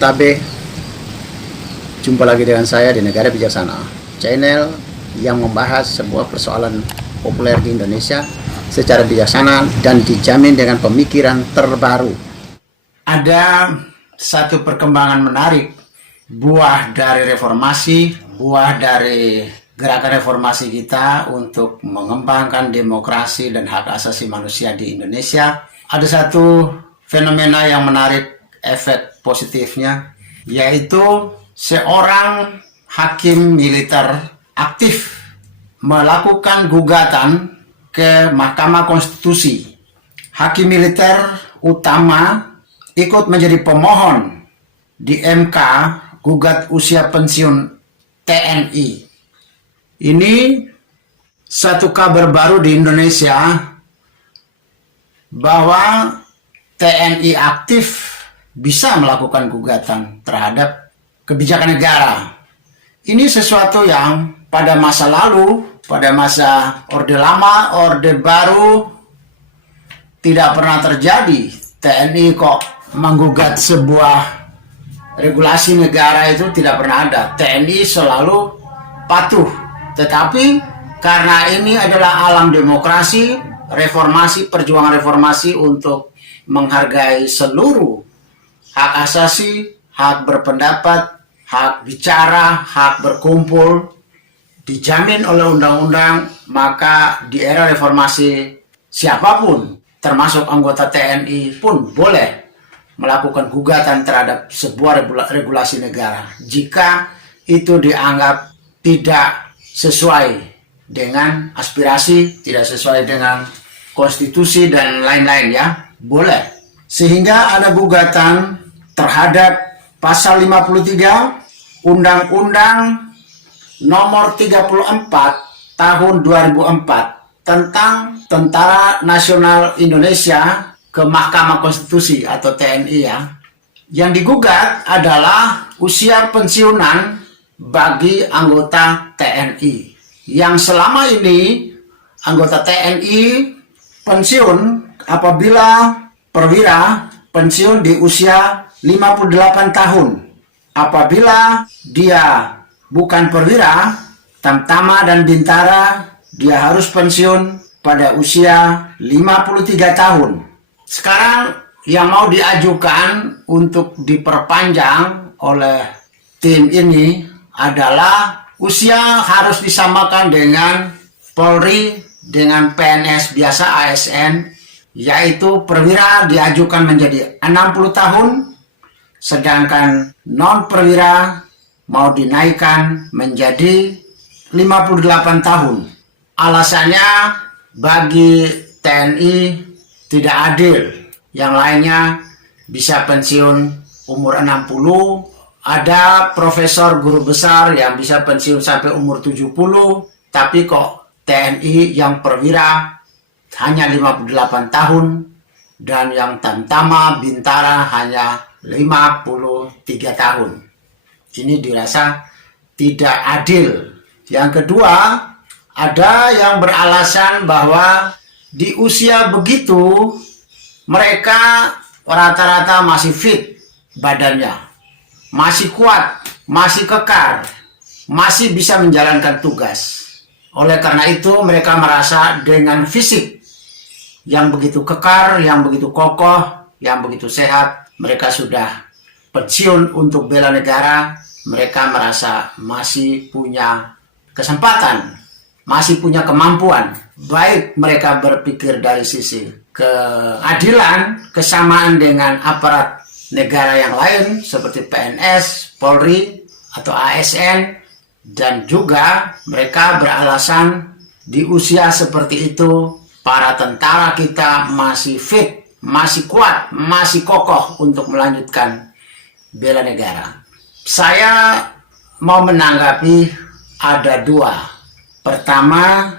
Tabe, jumpa lagi dengan saya di Negara Bijaksana, channel yang membahas sebuah persoalan populer di Indonesia secara bijaksana dan dijamin dengan pemikiran terbaru. Ada satu perkembangan menarik, buah dari reformasi, buah dari gerakan reformasi kita untuk mengembangkan demokrasi dan hak asasi manusia di Indonesia. Ada satu fenomena yang menarik efek positifnya, yaitu seorang hakim militer aktif melakukan gugatan ke Mahkamah Konstitusi. Hakim militer utama ikut menjadi pemohon di MK gugat usia pensiun TNI. Ini satu kabar baru di Indonesia bahwa TNI aktif bisa melakukan gugatan terhadap kebijakan negara. Ini sesuatu yang pada masa lalu, pada masa Orde Lama, Orde Baru tidak pernah terjadi. TNI kok menggugat sebuah regulasi negara, itu tidak pernah ada. TNI selalu patuh. Tetapi karena ini adalah alam demokrasi, reformasi, perjuangan reformasi untuk menghargai seluruh hak asasi, hak berpendapat, hak bicara, hak berkumpul, dijamin oleh undang-undang, maka di era reformasi siapapun, termasuk anggota TNI pun boleh melakukan gugatan terhadap sebuah regulasi negara jika itu dianggap tidak sesuai dengan aspirasi, tidak sesuai dengan konstitusi dan lain-lain, ya, boleh. Sehingga ada gugatan terhadap pasal 53 Undang-Undang nomor 34 tahun 2004 tentang Tentara Nasional Indonesia ke Mahkamah Konstitusi atau TNI, ya. Yang digugat adalah usia pensiunan bagi anggota TNI yang selama ini anggota TNI pensiun apabila perwira pensiun di usia 58 tahun. Apabila dia bukan perwira, tamtama dan bintara, dia harus pensiun pada usia 53 tahun. Sekarang yang mau diajukan untuk diperpanjang oleh tim ini adalah usia harus disamakan dengan Polri, dengan PNS biasa ASN, yaitu perwira diajukan menjadi 60 tahun, sedangkan non-perwira mau dinaikkan menjadi 58 tahun. Alasannya bagi TNI tidak adil. Yang lainnya bisa pensiun umur 60, ada profesor guru besar yang bisa pensiun sampai umur 70, tapi kok TNI yang perwira hanya 58 tahun dan yang tamtama bintara hanya 53 tahun. Ini dirasa tidak adil. Yang kedua, ada yang beralasan bahwa di usia begitu mereka rata-rata masih fit badannya, masih kuat, masih kekar, masih bisa menjalankan tugas. Oleh karena itu mereka merasa dengan fisik yang begitu kekar, yang begitu kokoh, yang begitu sehat, mereka sudah pensiun untuk bela negara. Mereka merasa masih punya kesempatan, masih punya kemampuan. Baik mereka berpikir dari sisi keadilan, kesamaan dengan aparat negara yang lain seperti PNS, Polri, atau ASN, dan juga mereka beralasan di usia seperti itu para tentara kita masih fit, masih kuat, masih kokoh untuk melanjutkan bela negara. Saya mau menanggapi ada dua. Pertama,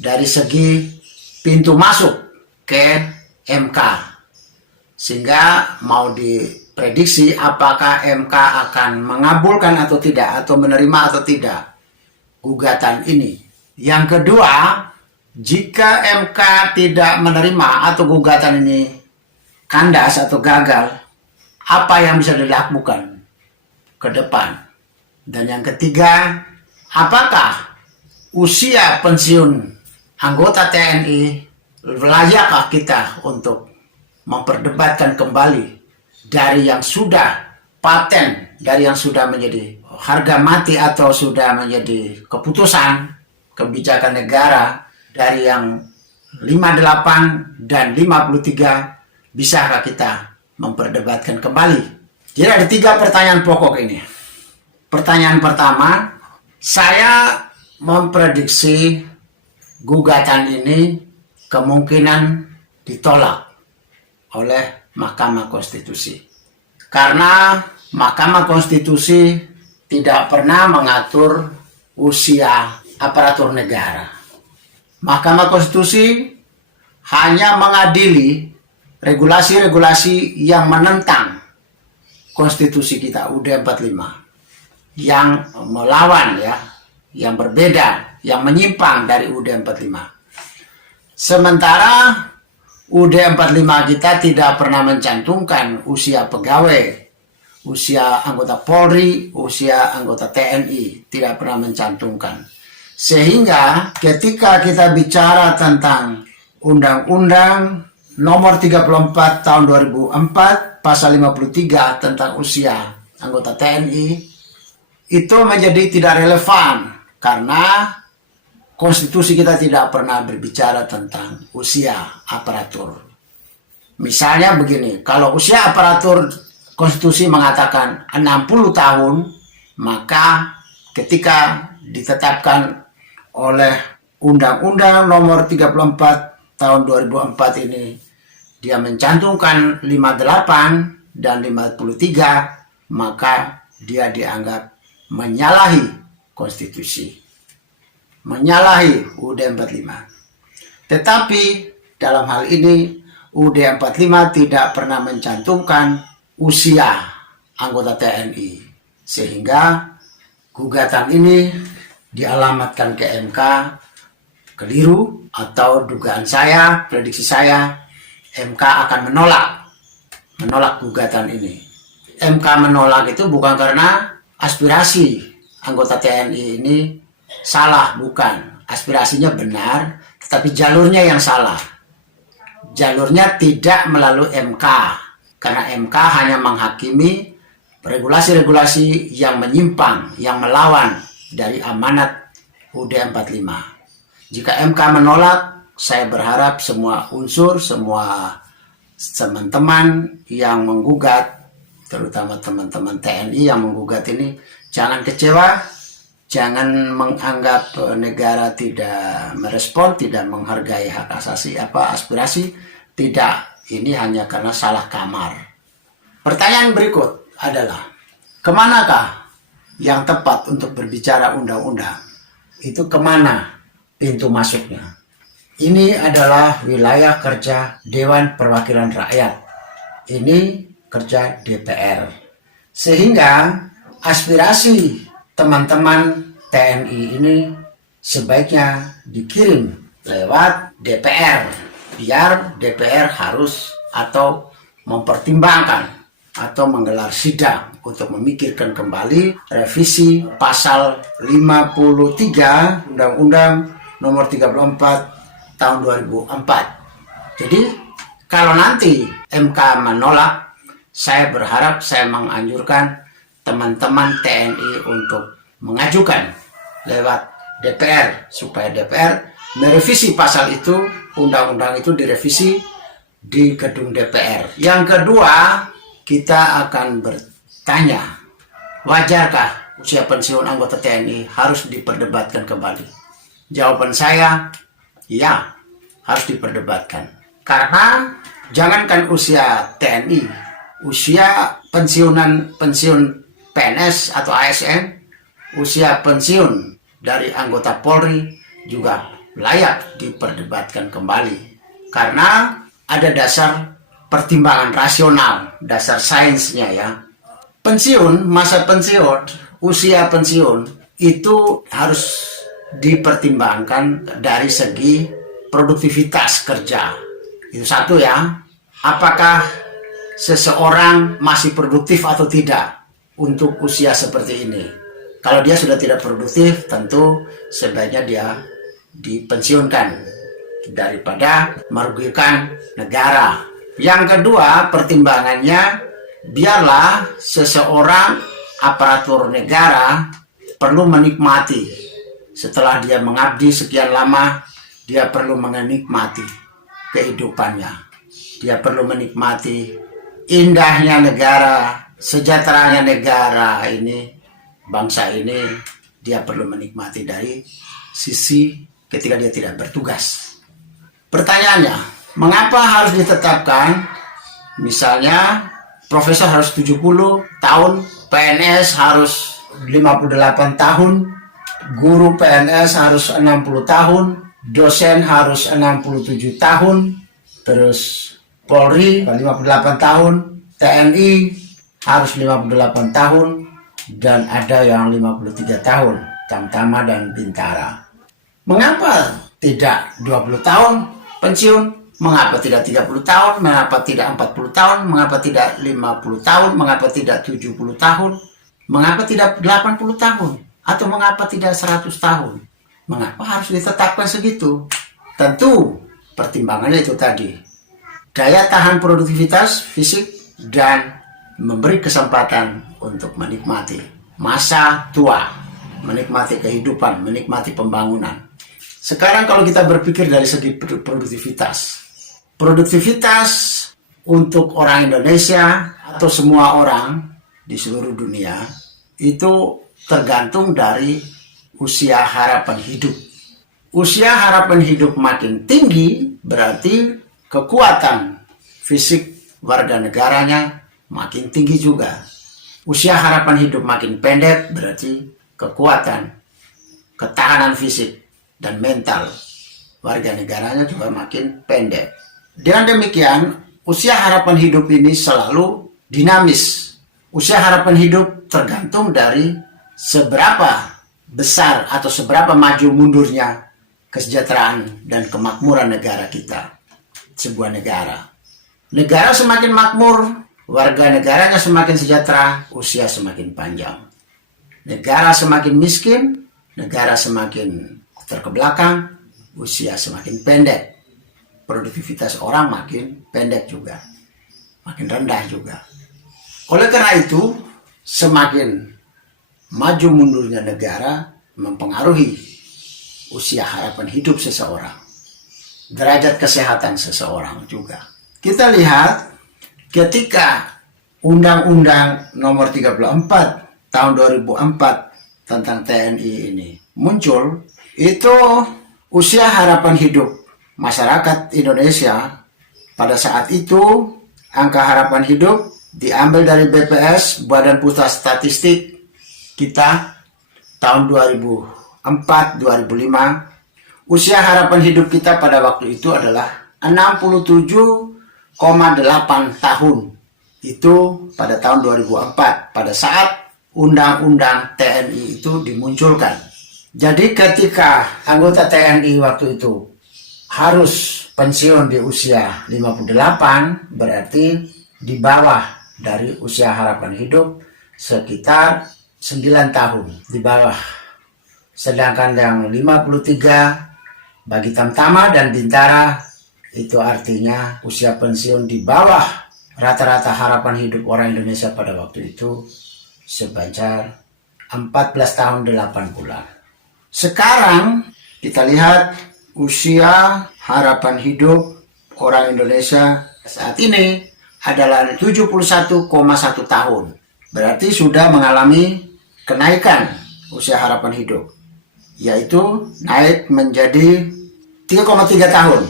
dari segi pintu masuk ke MK, sehingga mau diprediksi apakah MK akan mengabulkan atau tidak, atau menerima atau tidak gugatan ini. Yang kedua, jika MK tidak menerima atau gugatan ini kandas atau gagal, apa yang bisa dilakukan ke depan. Dan yang ketiga, apakah usia pensiun anggota TNI layakkah kita untuk memperdebatkan kembali dari yang sudah paten, dari yang sudah menjadi harga mati atau sudah menjadi keputusan kebijakan negara, dari yang 58 dan 53, bisakah kita memperdebatkan kembali? Jadi ada 3 pertanyaan pokok ini. Pertanyaan pertama, saya memprediksi gugatan ini kemungkinan ditolak oleh Mahkamah Konstitusi. Karena Mahkamah Konstitusi tidak pernah mengatur usia aparatur negara. Mahkamah Konstitusi hanya mengadili regulasi-regulasi yang menentang konstitusi kita UUD 45, yang melawan yang berbeda, yang menyimpang dari UUD 45. Sementara UUD 45 kita tidak pernah mencantumkan usia pegawai, usia anggota Polri, usia anggota TNI, tidak pernah mencantumkan. Sehingga ketika kita bicara tentang Undang-Undang Nomor 34 Tahun 2004 Pasal 53 tentang usia anggota TNI, itu menjadi tidak relevan karena konstitusi kita tidak pernah berbicara tentang usia aparatur. Misalnya begini, kalau usia aparatur konstitusi mengatakan 60 tahun, maka ketika ditetapkan oleh Undang-Undang Nomor 34 Tahun 2004 ini, dia mencantumkan 58 dan 53, maka dia dianggap menyalahi konstitusi, menyalahi UUD 45. Tetapi dalam hal ini UUD 45 tidak pernah mencantumkan usia anggota TNI, sehingga gugatan ini dialamatkan ke MK keliru, atau dugaan saya, prediksi saya, MK akan menolak gugatan ini. MK menolak itu bukan karena aspirasi anggota TNI ini salah, bukan. Aspirasinya benar, tetapi jalurnya yang salah. Jalurnya tidak melalui MK, karena MK hanya menghakimi regulasi-regulasi yang menyimpang, yang melawan dari amanat UUD 45. Jika MK menolak, saya berharap semua unsur, semua teman-teman yang menggugat, terutama teman-teman TNI yang menggugat ini, jangan kecewa, jangan menganggap negara tidak merespon, tidak menghargai hak asasi aspirasi. Tidak, ini hanya karena salah kamar. Pertanyaan berikut adalah, kemanakah yang tepat untuk berbicara undang-undang? Itu kemana pintu masuknya? Ini adalah wilayah kerja Dewan Perwakilan Rakyat. Ini kerja DPR. Sehingga aspirasi teman-teman TNI ini sebaiknya dikirim lewat DPR, biar DPR harus atau mempertimbangkan atau menggelar sidang untuk memikirkan kembali revisi pasal 53 Undang-Undang Nomor 34 Tahun 2004. Jadi kalau nanti MK menolak, saya berharap, saya menganjurkan teman-teman TNI untuk mengajukan lewat DPR, supaya DPR merevisi pasal itu, undang-undang itu direvisi di gedung DPR. Yang kedua, kita akan bertanya, wajarkah usia pensiun anggota TNI harus diperdebatkan kembali? Jawaban saya, ya, harus diperdebatkan. Karena jangankan usia TNI, usia pensiun PNS atau ASN, usia pensiun dari anggota Polri juga layak diperdebatkan kembali. Karena ada dasar pertimbangan rasional, dasar sainsnya ya. Pensiun, masa pensiun, usia pensiun itu harus dipertimbangkan dari segi produktivitas kerja. Itu satu ya. Apakah seseorang masih produktif atau tidak untuk usia seperti ini. Kalau dia sudah tidak produktif, tentu sebaiknya dia dipensiunkan daripada merugikan negara. Yang kedua, pertimbangannya, biarlah seseorang aparatur negara perlu menikmati. Setelah dia mengabdi sekian lama, dia perlu menikmati kehidupannya. Dia perlu menikmati indahnya negara, sejahteranya negara ini, bangsa ini. Dia perlu menikmati dari sisi ketika dia tidak bertugas. Pertanyaannya, mengapa harus ditetapkan? Misalnya, profesor harus 70 tahun, PNS harus 58 tahun, guru PNS harus 60 tahun, dosen harus 67 tahun, terus Polri 58 tahun, TNI harus 58 tahun, dan ada yang 53 tahun, Tamtama dan Bintara. Mengapa tidak 20 tahun pensiun? Mengapa tidak 30 tahun? Mengapa tidak 40 tahun? Mengapa tidak 50 tahun? Mengapa tidak 70 tahun? Mengapa tidak 80 tahun? Atau mengapa tidak 100 tahun? Mengapa harus ditetapkan segitu? Tentu pertimbangannya itu tadi. Daya tahan produktivitas fisik dan memberi kesempatan untuk menikmati masa tua, menikmati kehidupan, menikmati pembangunan. Sekarang kalau kita berpikir dari segi produktivitas untuk orang Indonesia atau semua orang di seluruh dunia itu tergantung dari usia harapan hidup. Usia harapan hidup makin tinggi berarti kekuatan fisik warga negaranya makin tinggi juga. Usia harapan hidup makin pendek berarti kekuatan, ketahanan fisik dan mental warga negaranya juga makin pendek. Dengan demikian, usia harapan hidup ini selalu dinamis. Usia harapan hidup tergantung dari seberapa besar atau seberapa maju mundurnya kesejahteraan dan kemakmuran negara kita. Sebuah negara. Negara semakin makmur, warga negaranya semakin sejahtera, usia semakin panjang. Negara semakin miskin, negara semakin terkebelakang, usia semakin pendek. Produktivitas orang makin pendek juga, makin rendah juga. Oleh karena itu, semakin maju mundurnya negara mempengaruhi usia harapan hidup seseorang, derajat kesehatan seseorang juga. Kita lihat ketika Undang-Undang Nomor 34 tahun 2004 tentang TNI ini muncul, itu usia harapan hidup masyarakat Indonesia pada saat itu, angka harapan hidup diambil dari BPS, Badan Pusat Statistik kita, tahun 2004-2005. Usia harapan hidup kita pada waktu itu adalah 67,8 tahun. Itu pada tahun 2004, pada saat Undang-Undang TNI itu dimunculkan. Jadi ketika anggota TNI waktu itu harus pensiun di usia 58, berarti di bawah dari usia harapan hidup sekitar 9 tahun di bawah. Sedangkan yang 53 bagi Tamtama dan Bintara itu artinya usia pensiun di bawah rata-rata harapan hidup orang Indonesia pada waktu itu sebanyak 14 tahun 8 bulan. Sekarang kita lihat usia harapan hidup orang Indonesia saat ini adalah 71,1 tahun. Berarti sudah mengalami kenaikan usia harapan hidup, yaitu naik menjadi 3,3 tahun.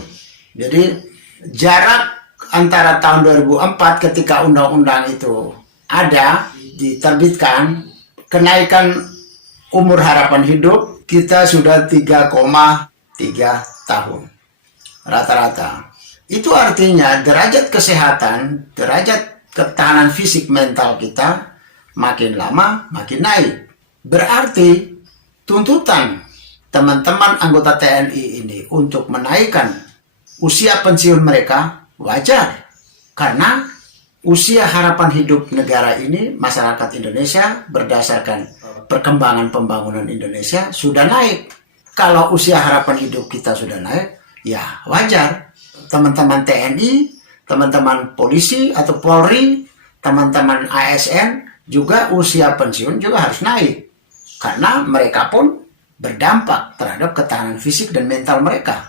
Jadi jarak antara tahun 2004 ketika undang-undang itu ada diterbitkan, kenaikan umur harapan hidup kita sudah 3,3 tahun rata-rata. Itu artinya derajat kesehatan, derajat ketahanan fisik mental kita makin lama makin naik. Berarti tuntutan teman-teman anggota TNI ini untuk menaikkan usia pensiun mereka wajar. Karena usia harapan hidup negara ini, masyarakat Indonesia berdasarkan perkembangan pembangunan Indonesia sudah naik. Kalau usia harapan hidup kita sudah naik, ya wajar. Teman-teman TNI, teman-teman polisi atau Polri, teman-teman ASN juga usia pensiun juga harus naik. Karena mereka pun berdampak terhadap ketahanan fisik dan mental mereka.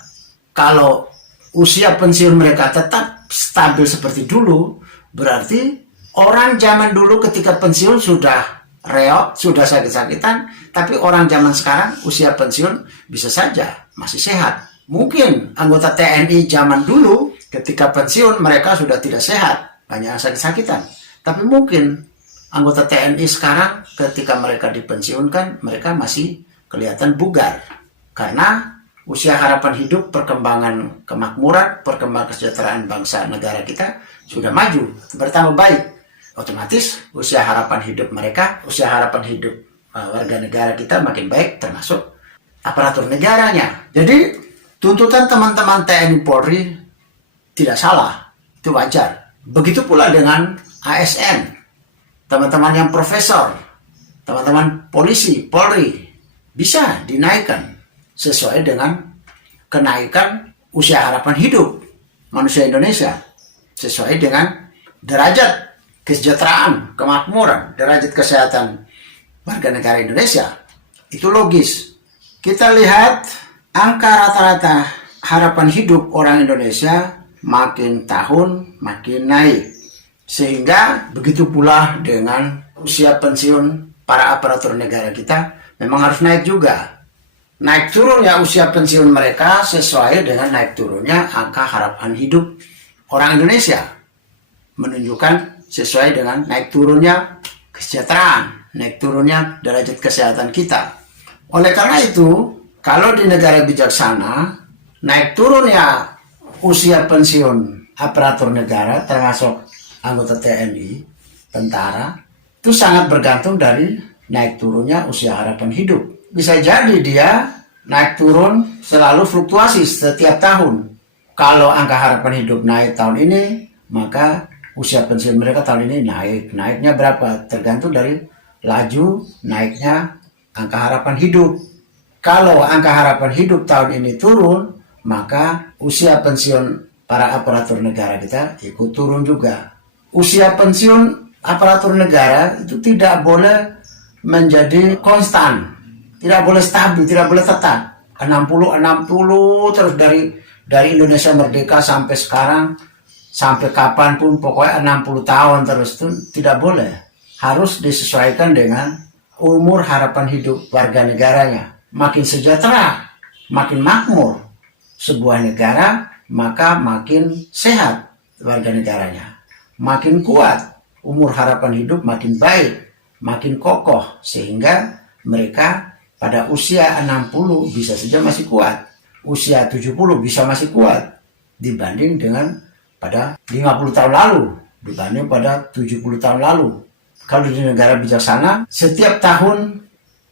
Kalau usia pensiun mereka tetap stabil seperti dulu, berarti orang zaman dulu ketika pensiun sudah reot, sudah sakit-sakitan, tapi orang zaman sekarang usia pensiun bisa saja masih sehat. Mungkin anggota TNI zaman dulu ketika pensiun mereka sudah tidak sehat, banyak yang sakit-sakitan. Tapi mungkin anggota TNI sekarang ketika mereka dipensiunkan, mereka masih kelihatan bugar. Karena usia harapan hidup, perkembangan kemakmuran, perkembangan kesejahteraan bangsa negara kita sudah maju, bertambah baik. Otomatis usia harapan hidup mereka, usia harapan hidup warga negara kita makin baik, termasuk aparatur negaranya. Jadi tuntutan teman-teman TNI Polri tidak salah, itu wajar. Begitu pula dengan ASN, teman-teman yang profesor, teman-teman polisi, Polri, bisa dinaikkan sesuai dengan kenaikan usia harapan hidup manusia Indonesia, sesuai dengan derajat kesejahteraan, kemakmuran, derajat kesehatan warga negara Indonesia. Itu logis. Kita lihat angka rata-rata harapan hidup orang Indonesia makin tahun makin naik. Sehingga begitu pula dengan usia pensiun para aparatur negara kita memang harus naik juga. Naik turunnya usia pensiun mereka sesuai dengan naik turunnya angka harapan hidup orang Indonesia. Menunjukkan sesuai dengan naik turunnya kesejahteraan, naik turunnya derajat kesehatan kita. Oleh karena itu, kalau di negara bijaksana, naik turunnya usia pensiun aparatur negara termasuk anggota TNI, tentara, itu sangat bergantung dari naik turunnya usia harapan hidup. Bisa jadi dia naik turun selalu fluktuasi setiap tahun. Kalau angka harapan hidup naik tahun ini, maka usia pensiun mereka tahun ini naik. Naiknya berapa? Tergantung dari laju naiknya angka harapan hidup. Kalau angka harapan hidup tahun ini turun, maka usia pensiun para aparatur negara kita ikut turun juga. Usia pensiun aparatur negara itu tidak boleh menjadi konstan, tidak boleh stabil, tidak boleh tetap 60 terus dari Indonesia merdeka sampai sekarang, sampai kapanpun pokoknya 60 tahun terus, itu tidak boleh. Harus disesuaikan dengan umur harapan hidup warga negaranya. Makin sejahtera, makin makmur sebuah negara, maka makin sehat warga negaranya, makin kuat umur harapan hidup, makin baik, makin kokoh, sehingga mereka pada usia 60 bisa saja masih kuat, usia 70 bisa masih kuat dibanding dengan pada 50 tahun lalu, dibanding pada 70 tahun lalu. Kalau di negara bijaksana, setiap tahun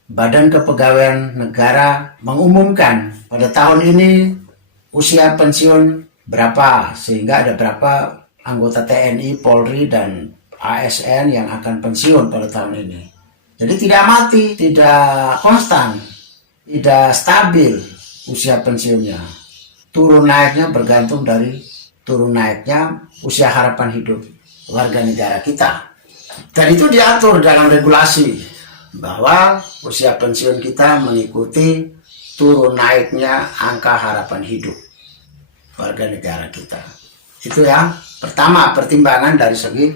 Badan Kepegawaian Negara mengumumkan pada tahun ini usia pensiun berapa, sehingga ada berapa anggota TNI, Polri, dan ASN yang akan pensiun pada tahun ini. Jadi tidak mati, tidak konstan, tidak stabil usia pensiunnya. Turun naiknya bergantung dari turun naiknya usia harapan hidup warga negara kita. Dan itu diatur dalam regulasi bahwa usia pensiun kita mengikuti turun naiknya angka harapan hidup warga negara kita. Itu yang pertama, pertimbangan dari segi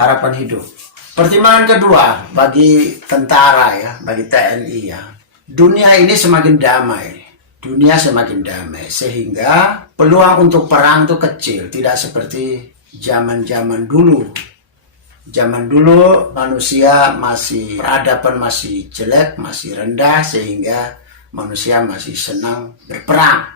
harapan hidup. Pertimbangan kedua bagi tentara ya, bagi TNI ya, dunia ini semakin damai, dunia semakin damai, sehingga peluang untuk perang itu kecil, tidak seperti zaman-zaman dulu. Zaman dulu manusia masih, peradaban masih jelek, masih rendah, sehingga manusia masih senang berperang,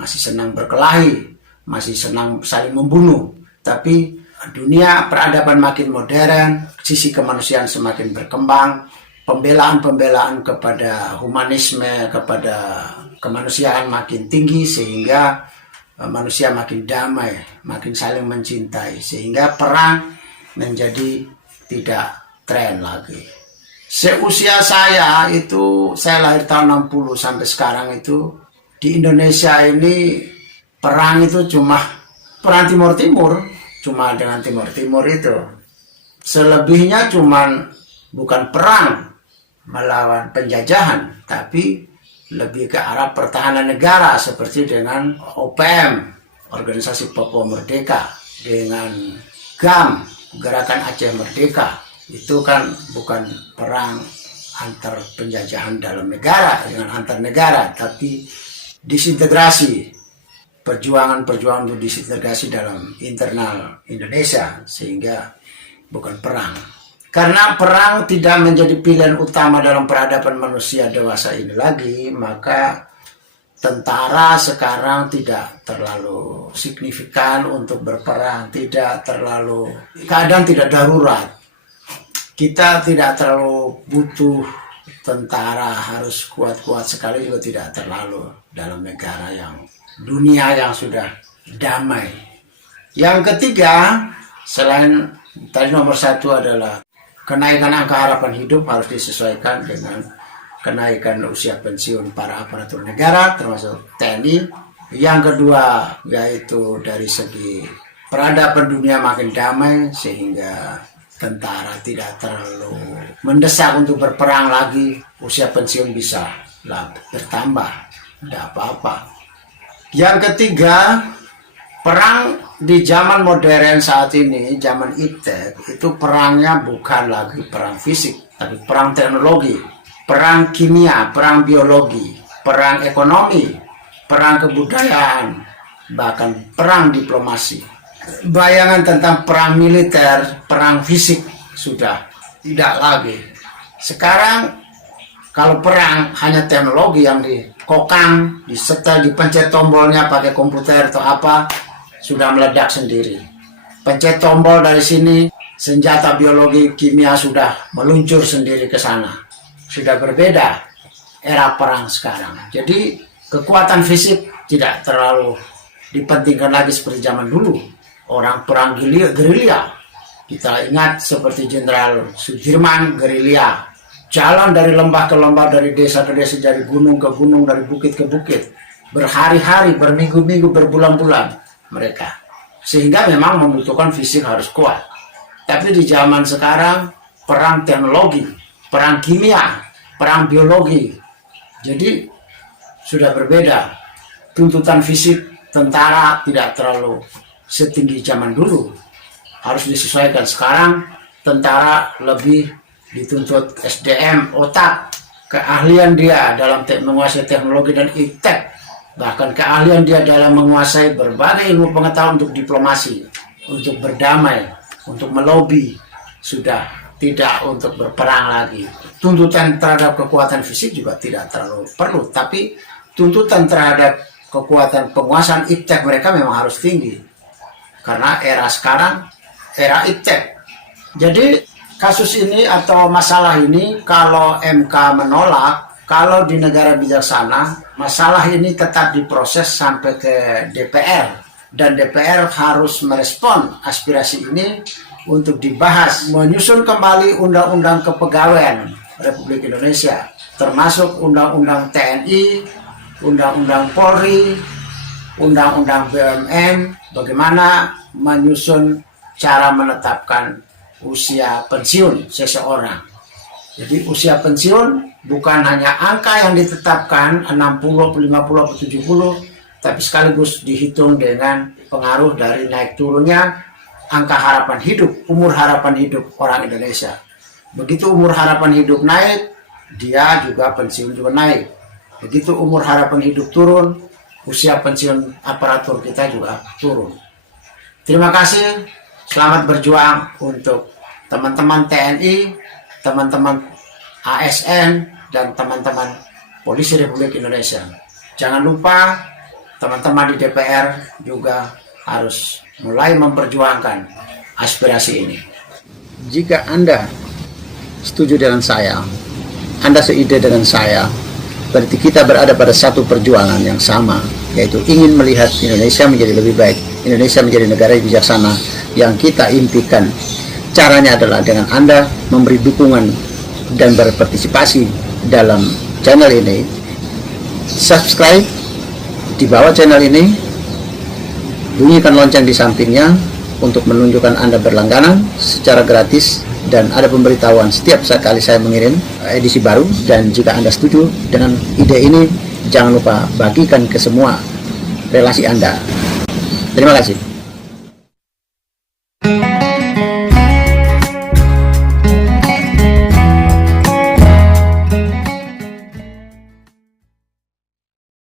masih senang berkelahi, masih senang saling membunuh. Tapi dunia peradaban makin modern, sisi kemanusiaan semakin berkembang, pembelaan-pembelaan kepada humanisme, kepada kemanusiaan makin tinggi, sehingga manusia makin damai, makin saling mencintai, sehingga perang menjadi tidak tren lagi. Seusia saya itu, saya lahir tahun 60 sampai sekarang itu, di Indonesia ini perang itu cuma perang Timur Timur, cuma dengan Timur Timur itu. Selebihnya cuman bukan perang melawan penjajahan, tapi lebih ke arah pertahanan negara seperti dengan OPM, Organisasi Papua Merdeka, dengan GAM, Gerakan Aceh Merdeka. Itu kan bukan perang antar penjajahan dalam negara dengan antar negara, tapi disintegrasi, perjuangan untuk disintegrasi dalam internal Indonesia, sehingga bukan perang. Karena perang tidak menjadi pilihan utama dalam peradaban manusia dewasa ini lagi, maka tentara sekarang tidak terlalu signifikan untuk berperang, tidak terlalu, keadaan tidak darurat. Kita tidak terlalu butuh tentara harus kuat-kuat sekali, juga tidak terlalu dalam negara yang dunia yang sudah damai. Yang ketiga, selain tadi nomor 1 adalah kenaikan angka harapan hidup harus disesuaikan dengan kenaikan usia pensiun para aparatur negara termasuk TNI. Yang kedua yaitu dari segi peradaban dunia makin damai sehingga tentara tidak terlalu mendesak untuk berperang lagi, usia pensiun bisa bertambah, tidak apa-apa. Yang ketiga, perang di zaman modern saat ini, zaman iptek, itu perangnya bukan lagi perang fisik, tapi perang teknologi, perang kimia, perang biologi, perang ekonomi, perang kebudayaan, bahkan perang diplomasi. Bayangan tentang perang militer, perang fisik sudah tidak lagi. Sekarang kalau perang hanya teknologi yang dikokang, disetel, dipencet tombolnya pakai komputer atau apa, sudah meledak sendiri. Pencet tombol dari sini, senjata biologi, kimia sudah meluncur sendiri ke sana. Sudah berbeda era perang sekarang. Jadi kekuatan fisik tidak terlalu dipentingkan lagi seperti zaman dulu. Orang perang gerilya, kita ingat seperti Jenderal Sudirman gerilya, jalan dari lembah ke lembah, dari desa ke desa, dari gunung ke gunung, dari bukit ke bukit, berhari-hari, berminggu-minggu, berbulan-bulan mereka, sehingga memang membutuhkan fisik harus kuat. Tapi di zaman sekarang perang teknologi, perang kimia, perang biologi, jadi sudah berbeda. Tuntutan fisik tentara tidak terlalu setinggi zaman dulu, harus disesuaikan. Sekarang tentara lebih dituntut SDM, otak, keahlian dia dalam menguasai teknologi dan iptek, bahkan keahlian dia dalam menguasai berbagai ilmu pengetahuan untuk diplomasi, untuk berdamai, untuk melobi, sudah tidak untuk berperang lagi. Tuntutan terhadap kekuatan fisik juga tidak terlalu perlu, tapi tuntutan terhadap kekuatan penguasaan iptek mereka memang harus tinggi. Karena era sekarang, era iptek. Jadi kasus ini atau masalah ini kalau MK menolak, kalau di negara bijaksana, masalah ini tetap diproses sampai ke DPR. Dan DPR harus merespon aspirasi ini untuk dibahas, menyusun kembali Undang-Undang Kepegawaian Republik Indonesia, termasuk Undang-Undang TNI, Undang-Undang Polri, Undang-Undang BUMN, bagaimana menyusun cara menetapkan usia pensiun seseorang. Jadi usia pensiun bukan hanya angka yang ditetapkan 60, 50, 70, tapi sekaligus dihitung dengan pengaruh dari naik turunnya angka harapan hidup, umur harapan hidup orang Indonesia. Begitu umur harapan hidup naik, dia juga pensiun juga naik. Begitu umur harapan hidup turun, usia pensiun aparatur kita juga turun. Terima kasih, selamat berjuang untuk teman-teman TNI, teman-teman ASN, dan teman-teman Polisi Republik Indonesia. Jangan lupa teman-teman di DPR juga harus mulai memperjuangkan aspirasi ini. Jika Anda setuju dengan saya, Anda seide dengan saya, berarti kita berada pada satu perjuangan yang sama, yaitu ingin melihat Indonesia menjadi lebih baik, Indonesia menjadi negara yang bijaksana yang kita impikan. Caranya adalah dengan Anda memberi dukungan dan berpartisipasi dalam channel ini. Subscribe di bawah channel ini, bunyikan lonceng di sampingnya untuk menunjukkan Anda berlangganan secara gratis, dan ada pemberitahuan setiap kali saya mengirim edisi baru. Dan jika Anda setuju dengan ide ini, jangan lupa bagikan ke semua relasi Anda. Terima kasih.